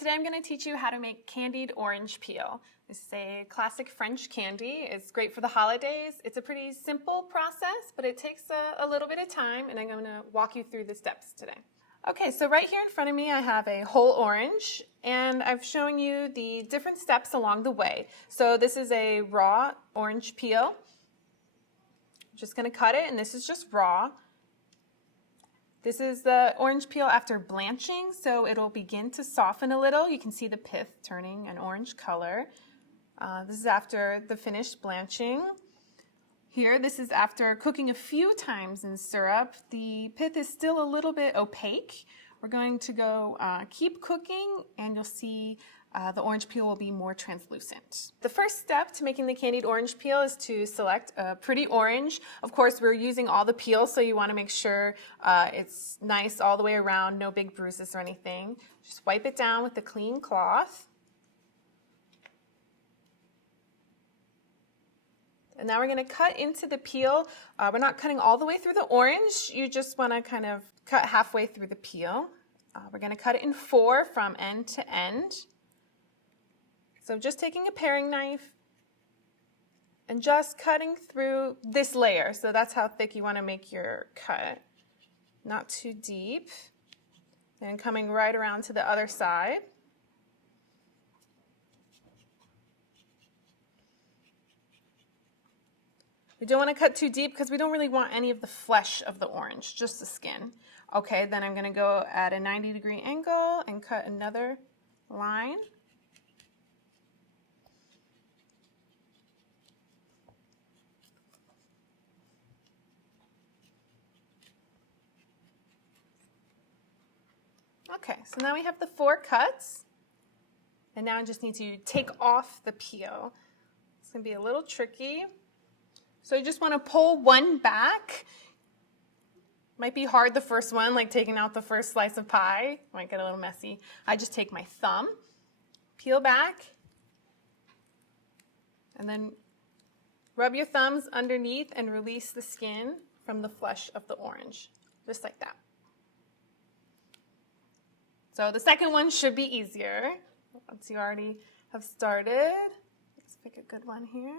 today I'm going to teach you how to make candied orange peel. This is a classic French candy. It's great for the holidays. It's a pretty simple process, but it takes a little bit of time, and I'm going to walk you through the steps today. Okay, so right here in front of me I have a whole orange, and I've shown you the different steps along the way. So this is a raw orange peel. I'm just going to cut it, and this is just raw. This is the orange peel after blanching, so it'll begin to soften a little. You can see the pith turning an orange color. This is after the finished blanching. Here, this is after cooking a few times in syrup. The pith is still a little bit opaque. We're going to go keep cooking, and you'll see the orange peel will be more translucent. The first step to making the candied orange peel is to select a pretty orange. Of course, we're using all the peel, so you want to make sure it's nice all the way around, no big bruises or anything. Just wipe it down with a clean cloth. And now we're going to cut into the peel. We're not cutting all the way through the orange. You just want to kind of cut halfway through the peel. We're going to cut it in 4 from end to end. So just taking a paring knife and just cutting through this layer. So that's how thick you want to make your cut. Not too deep. And coming right around to the other side. We don't want to cut too deep because we don't really want any of the flesh of the orange, just the skin. Okay, then I'm going to go at a 90-degree angle and cut another line. Okay, so now we have the 4 cuts, and now I just need to take off the peel. It's going to be a little tricky. So you just want to pull one back. Might be hard the first one, like taking out the first slice of pie. Might get a little messy. I just take my thumb, peel back, and then rub your thumbs underneath and release the skin from the flesh of the orange, just like that. So the second one should be easier. Once you already have started, let's pick a good one here.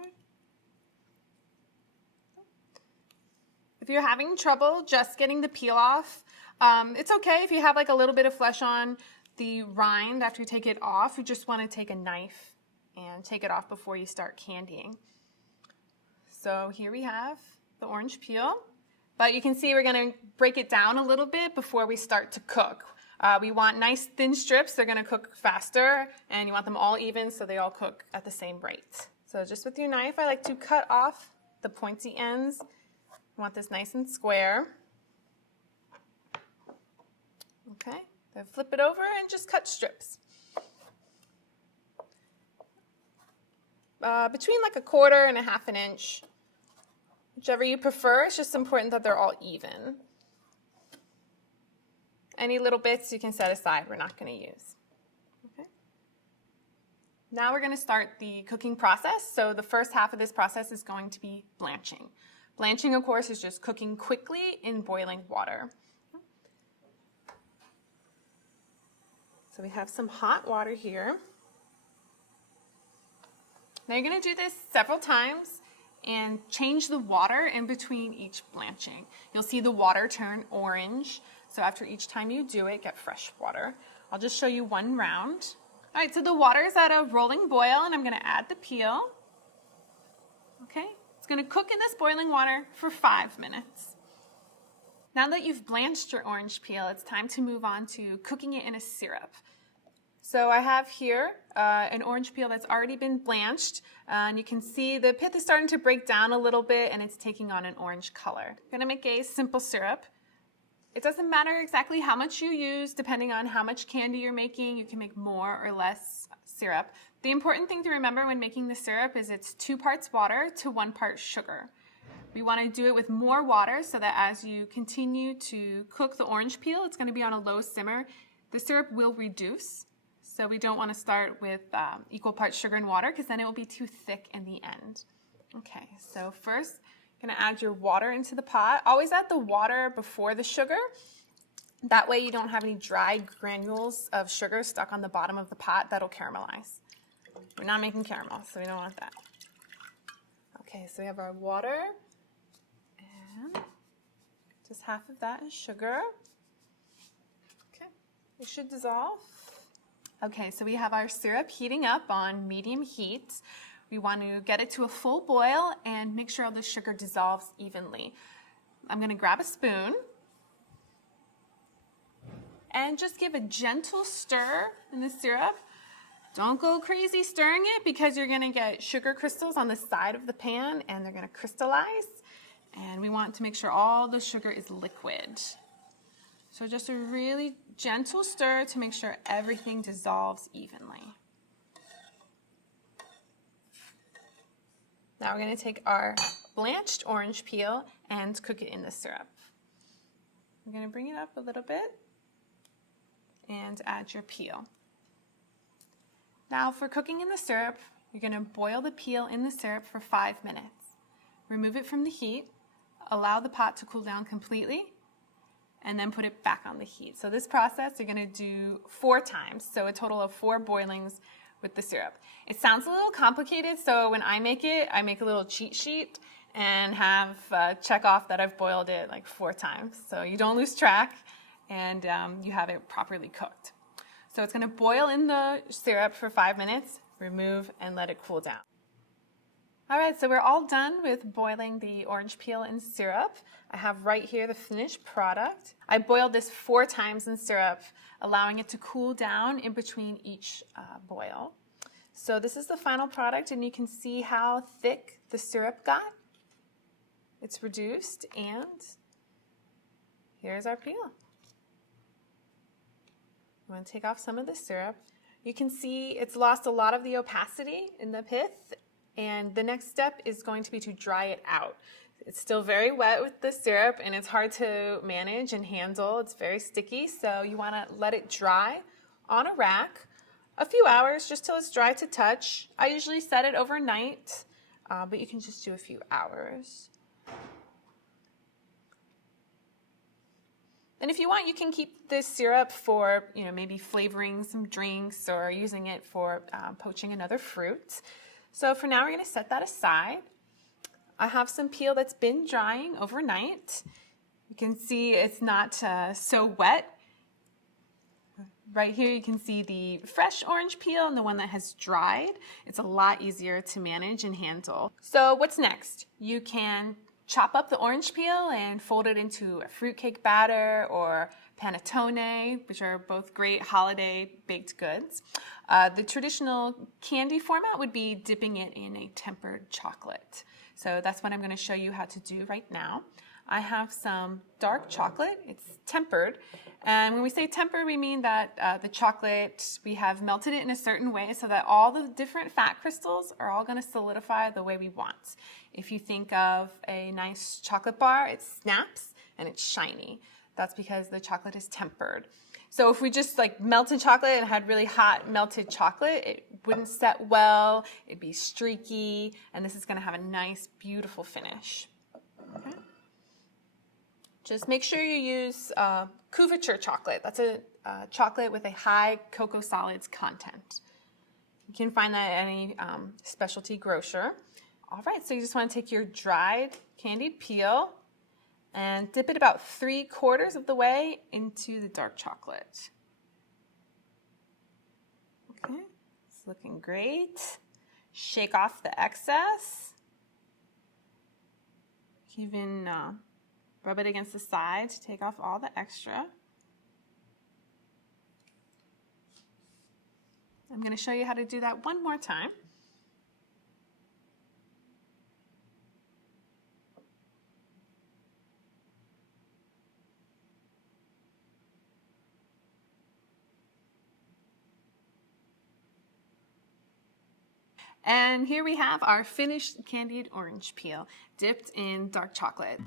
If you're having trouble just getting the peel off, it's okay if you have like a little bit of flesh on the rind after you take it off. You just want to take a knife and take it off before you start candying. So here we have the orange peel, but you can see we're going to break it down a little bit before we start to cook. We want nice thin strips. They're going to cook faster, and you want them all even so they all cook at the same rate. So just with your knife, I like to cut off the pointy ends. You want this nice and square. Okay, then flip it over and just cut strips. Between like 1/4 and 1/2 inch, whichever you prefer. It's just important that they're all even. Any little bits you can set aside, we're not going to use. Okay. Now we're going to start the cooking process. So the first half of this process is going to be blanching. Blanching, of course, is just cooking quickly in boiling water. So we have some hot water here. Now you're going to do this several times and change the water in between each blanching. You'll see the water turn orange. So after each time you do it, get fresh water. I'll just show you one round. All right, so the water is at a rolling boil, and I'm going to add the peel. Okay. It's going to cook in this boiling water for 5 minutes. Now that you've blanched your orange peel, it's time to move on to cooking it in a syrup. So I have here an orange peel that's already been blanched, and you can see the pith is starting to break down a little bit, and it's taking on an orange color. I'm going to make a simple syrup. It doesn't matter exactly how much you use, depending on how much candy you're making. You can make more or less syrup. The important thing to remember when making the syrup is it's 2 parts water to 1 part sugar. We want to do it with more water so that as you continue to cook the orange peel, it's going to be on a low simmer. The syrup will reduce, so we don't want to start with equal parts sugar and water because then it will be too thick in the end. Okay, so first, you're going to add your water into the pot. Always add the water before the sugar. That way you don't have any dry granules of sugar stuck on the bottom of the pot that'll caramelize. We're not making caramel, so we don't want that. Okay, so we have our water, and just half of that is sugar. Okay, it should dissolve. Okay, so we have our syrup heating up on medium heat. We want to get it to a full boil and make sure all the sugar dissolves evenly. I'm going to grab a spoon and just give a gentle stir in the syrup. Don't go crazy stirring it because you're going to get sugar crystals on the side of the pan and they're going to crystallize. And we want to make sure all the sugar is liquid. So just a really gentle stir to make sure everything dissolves evenly. Now we're going to take our blanched orange peel and cook it in the syrup. We're going to bring it up a little bit and add your peel. Now for cooking in the syrup, you're going to boil the peel in the syrup for 5 minutes. Remove it from the heat, allow the pot to cool down completely, and then put it back on the heat. So this process you're going to do 4 times, so a total of 4 boilings with the syrup. It sounds a little complicated, so when I make it, I make a little cheat sheet and have check off that I've boiled it like 4 times. So you don't lose track and you have it properly cooked. So it's going to boil in the syrup for 5 minutes, remove, and let it cool down. All right, so we're all done with boiling the orange peel in syrup. I have right here the finished product. I boiled this 4 times in syrup, allowing it to cool down in between each boil. So this is the final product, and you can see how thick the syrup got. It's reduced, and here's our peel. I'm going to take off some of the syrup. You can see it's lost a lot of the opacity in the pith, and the next step is going to be to dry it out. It's still very wet with the syrup, and it's hard to manage and handle. It's very sticky, so you want to let it dry on a rack a few hours just till it's dry to touch. I usually set it overnight, but you can just do a few hours. And if you want, you can keep this syrup for, maybe flavoring some drinks or using it for poaching another fruit. So for now, we're going to set that aside. I have some peel that's been drying overnight. You can see it's not so wet. Right here, you can see the fresh orange peel and the one that has dried. It's a lot easier to manage and handle. So what's next? You can chop up the orange peel and fold it into a fruitcake batter or panettone, which are both great holiday baked goods. The traditional candy format would be dipping it in a tempered chocolate. So that's what I'm going to show you how to do right now. I have some dark chocolate. It's tempered. And when we say tempered, we mean that the chocolate, we have melted it in a certain way so that all the different fat crystals are all going to solidify the way we want. If you think of a nice chocolate bar, it snaps and it's shiny. That's because the chocolate is tempered. So if we just melted chocolate and had really hot melted chocolate, it wouldn't set well, it'd be streaky, and this is going to have a nice, beautiful finish. Okay. Just make sure you use couverture chocolate. That's a chocolate with a high cocoa solids content. You can find that at any specialty grocer. All right, so you just want to take your dried candied peel and dip it about 3/4 of the way into the dark chocolate. Okay, it's looking great. Shake off the excess. Even rub it against the side to take off all the extra. I'm going to show you how to do that one more time. And here we have our finished candied orange peel dipped in dark chocolate.